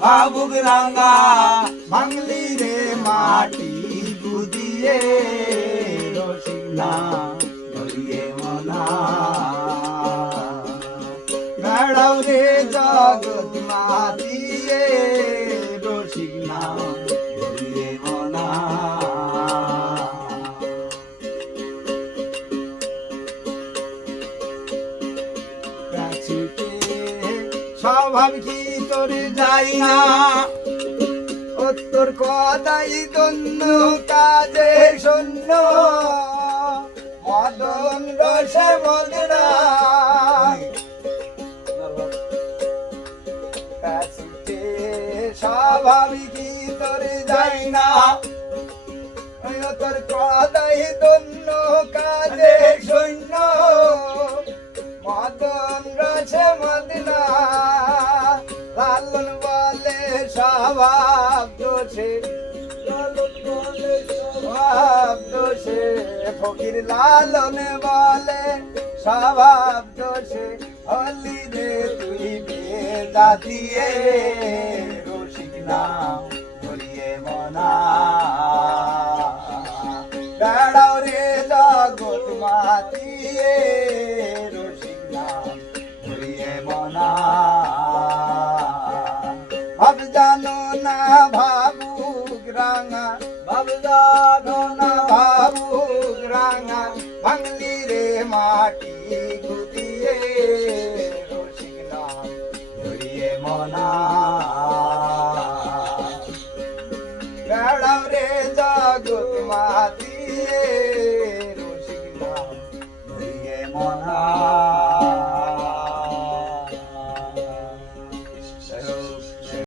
ভাবুক রাঙা ভাঙলি রে মাটি গুদিয়ে রসিকনা ধরিয়ে মনা। বেড়াও রে জগৎ মাতিয়ে রসিকনা ধরিয়ে মনা। কাছুতে স্বভাব কি তোর যাই না। ও তোর কথাই দন্য কাজে শূন্য। মদন রসে বদরা কাছুতে স্বভাব কি তোর যাই না। তোর কথাই দন্য কাজে শূন্য। মদন রসে মদনা। স্বভাব দোষে। লালন বলে স্বভাব দোষে। ফকির লালন বলে, স্বভাব দোষে। হলি রে তুই বেদা দিয়ে রসিক নাম ধরিয়ে মনা বেড়াও রে জগৎ মাতিয়ে জানো না ভাবুক রাঙা বাবু জানো না ভাবুক রাঙা ভাঙলি রে মাটি গুটিয়ে রসিক নাম মনা। বেড়াও জগৎ মাতিয়ে